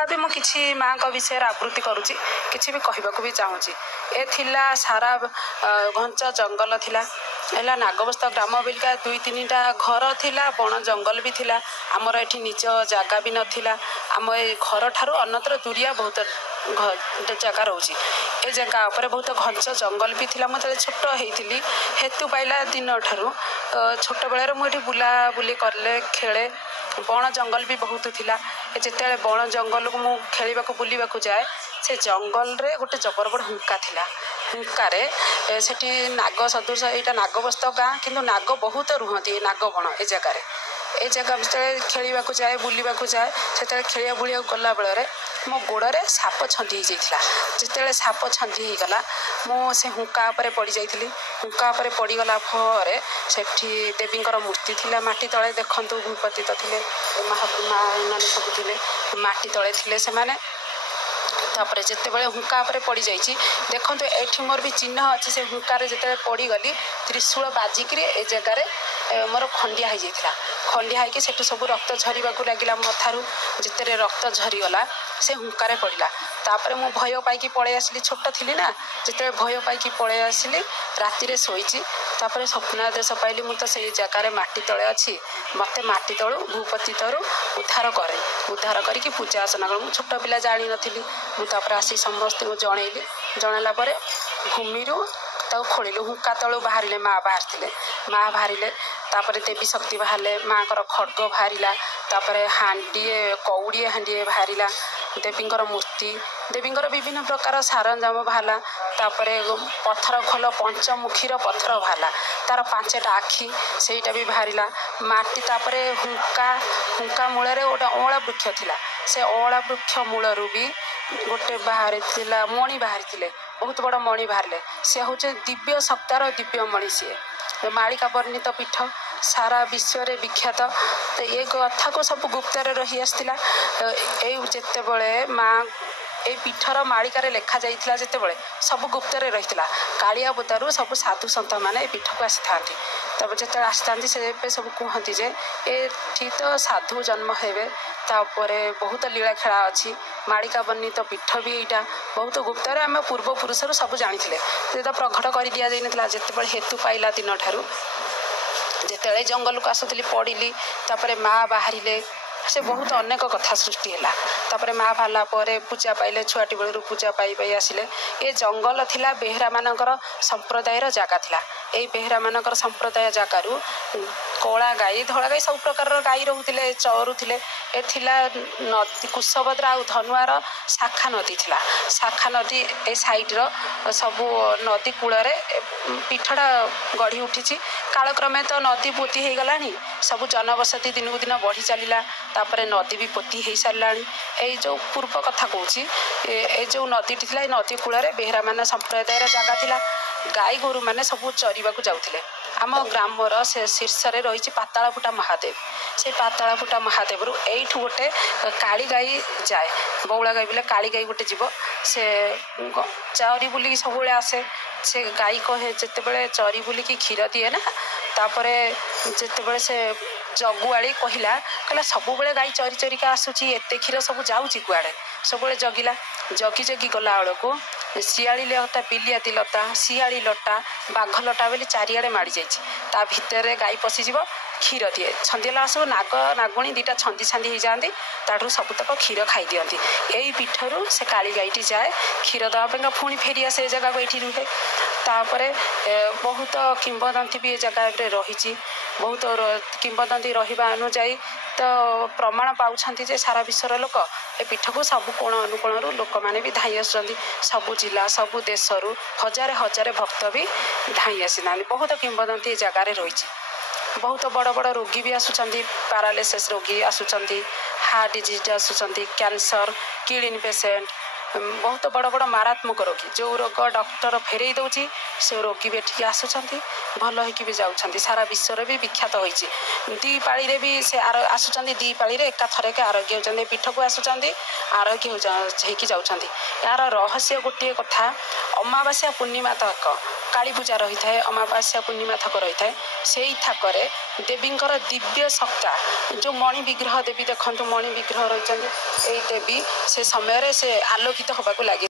तथापि मु किछि माँ का विषय आवृत्ति करुच्ची किछि भी कहबाक भी चाहूँगी ए थिला सारा घंच जंगल थिला एला नागबस्ता ग्राम बिलका 2-3टा घर थिला बण जंगल भी थिला आमर एठी निज जागा भी नथिला आम ए घर ठारू अन्यत्र दूरिया बहुत जगह रोची ए जगह पर बहुत घंच जंगल भी थिला मते छोट हेइथिली हेतु पाइला दिन ठारू छोट बेलार मु एठी बुला बुली करले खेले बण जंगल भी बहुत थिला जेते बण जंगल को मु खेलिबा को बुलिबा को जाए से जंगल रे गोटे जबर बड़ हुंका थिला हुंकारे सेठी नाग सदृश एटा नागबस्त गाँ किंतु नाग बहुत रुहती नाग बण ए जगह ए जगह खेलिबा को जाए बुलिबा को जाए से खेलिया बुलिया गला बेलरे मो गोड़े साप छंदी जाइथिला जिते साप छंदी हो गला मु से हुंका उपरे पड़ जाइथिली हुंका उपरे पड़गला फरे सेठी देवींकर मूर्ति थिला माटी तले देखंतु भूपति तो थिले माने सब थिले माटी तले थिले से माने तापर जिते बड़े हुंका उपरे पड़ जाइछि देखंतु एठी मोर भी चिन्ह अच्छे से हुंकार जिते पड़गली त्रिशूल बाजिकी ए जगार मोर खंडिया हो जाइथिला खंडिया होगी सेठू सब रक्त झरवा लगिला मथारू जिते रक्त झरीगला से हुंकारे पड़ा तापर मु भय पाई पलि आसली छोट थी ना जिते भय पाई पलि आसली राति शोची तापर स्वप्नादेश पाइली मु तो से जगार माटी तले अच्छी मते माटी तलू भूपति तलू उद्धार करे उद्धार करके पूजा अर्चना कर मु छोट पिला जानी नथिली मु तापर आसी समस्त जनइली जनला भूमि खोलू हुंका तलू बाहर माँ बाहर तापर देवी शक्ति बाहर माँ खड्ग बाहर तापर हांडीए कौड़िए हांडीए बाहर देवींकर मूर्ति देवींकर विभिन्न प्रकार सरंजाम बाहर तापर पत्थर खोल पंचमुखीर पत्थर बाहर तार 5टा आखि सेटा भी बाहर माटी तापर हुंका मूल गोटे अँला वृक्ष थिला से अँला वृक्ष मूलरू भी गोटे बाहर थिला मणि बाहरी बहुत बड़ मणि बाहर से हूँ दिव्य सप्ताह दिव्य मणि सी मालिका वर्णित पीठ सारा विश्व रे विख्यात तो ये कथा को सब गुप्तर रही आसला जिते बड़े माँ ए पीठर मालिकार लेखा जाइथिला जिते बड़े सब गुप्तर रही कालिया बुतारू सब साधु सन्त मैंने पीठ को आसी था तब जिते आसी से सब कहती जे एठी तो साधु जन्म हेबे तापर बहुत लीला खेला अच्छी मालिका वर्णित पीठ भी यहाँ बहुत गुप्तर आम पूर्वपुरुष सब जानी तो प्रकट कर दि जाइनथिला जिते हेतु पाइला दिन ठारू जिते जंगल को आसुली पड़ी तापर माँ बाहर से बहुत अनेक कथा सृष्टि है तापर माँ बाहला पूजा पाइले छुआटी बेलू पूजा पाई आसिले ये जंगल थिला बेहरा मानकर संप्रदायर जगह थिला ए बेहरा मानकर संप्रदाय जगारू कला गाई धला गाई सब प्रकार गाई रोते चरुले ए थिला नदी कुशभद्रा आ धनुआर शाखा नदी थिला शाखा नदी ए साइड्र सब नदी कूल पीठटा गढ़ी उठी कालक्रमे तो नदी पोती हो गला सब जनबसती दिन को दिन बढ़ी चलला तापर नदी भी पोती हो सारा ये जो पूर्व कथा कहूँ ये जो नदी थी नदी कूल बेहरा मान संप्रदायर जगह थिला गाई गोरु मैंने सब चरवा जाऊे आम ग्रामर से शीर्ष में रही पातालफुटा महादेव से पातालफुटा महादेव एठू गोटे काली गाई जाए बौला गाई बोले काली गाई गोटे जीव से चरी बुलिकी सब आसे से गाई कहे जिते चरी बुलिकी क्षीर दिए ना तापर जिते से जगुआड़ी कहला सब गाई चरी चरिका आसूची एत क्षीर सब जाऊँगी कुआड़े सब जगिला जगी जगी गला बेलू शियाली लता बिलियाती लता शियाली लटा बाघ लटा बोली चारिआडे माड़ी जा भितर गाई पशिज क्षीर दिए छंदीला सब नाग नागुणी 2टा छंदी छांदी हो जाती ताठू सबतक क्षीर खाई दिखती यही पीठरू से काली गाईटी जाए क्षीर देवाई पुणी फेरी आसे जगह को ये रुहे तापर बहुत किंवदंती भी ये जगह रही बहुत किंवदंती रहा अनुजाई तो प्रमाण पाँच सारा विश्वर लोक ए पीठ को सब कोण अनुकोण लोक मैंने भी धाई आस सबू जिला सबू देशरू हजार हजार भक्त भी धाई आसी बहुत किंवदंती जगार रही बहुत बड़ बड़ रोगी भी आसुंच पारालिसिस रोगी आसुंच हार्ट डिजीज आसुंच कैंसर किडनी पेसेंट ବହୁତ ବଡ଼ ବଡ଼ ମାରାତ୍ମକ ରୋଗୀ ଯେଉଁ ରୋଗ ଡକ୍ଟର ଫେରେଇ ଦେଉଛି ସେ ରୋଗୀ ବି ଏଠିକି ଆସୁଛନ୍ତି, ଭଲ ହେଇକି ବି ଯାଉଛନ୍ତି। ସାରା ବିଶ୍ୱରେ ବି ବିଖ୍ୟାତ ହୋଇଛି। ଦୁଇ ପାଳିରେ ବି ସେ ଆସୁଛନ୍ତି, ଦୁଇ ପାଳିରେ ଏକାଥରକେ ଆରୋଗ୍ୟ ହେଉଛନ୍ତି। ପୀଠକୁ ଆସୁଛନ୍ତି, ଆରୋଗ୍ୟ ହେଇକି ଯାଉଛନ୍ତି। ଏହାର ରହସ୍ୟ ଗୋଟିଏ କଥା, ଅମାବାସ୍ୟା ପୂର୍ଣ୍ଣିମା ତକ କାଳୀ ପୂଜା ରହିଥାଏ, ଅମାବାସ୍ୟା ପୂର୍ଣ୍ଣିମା ଥକ ରହିଥାଏ। ସେଇ ଥାକରେ ଦେବୀଙ୍କର ଦିବ୍ୟ ସତ୍ତା, ଯେଉଁ ମଣି ବିଗ୍ରହ ଦେବୀ ଦେଖନ୍ତୁ, ମଣି ବିଗ୍ରହ ରହିଛନ୍ତି, ଏଇ ଦେବୀ ସେ ସମୟରେ ସେ ଆଲୋକିତ ହେବାକୁ ଲାଗି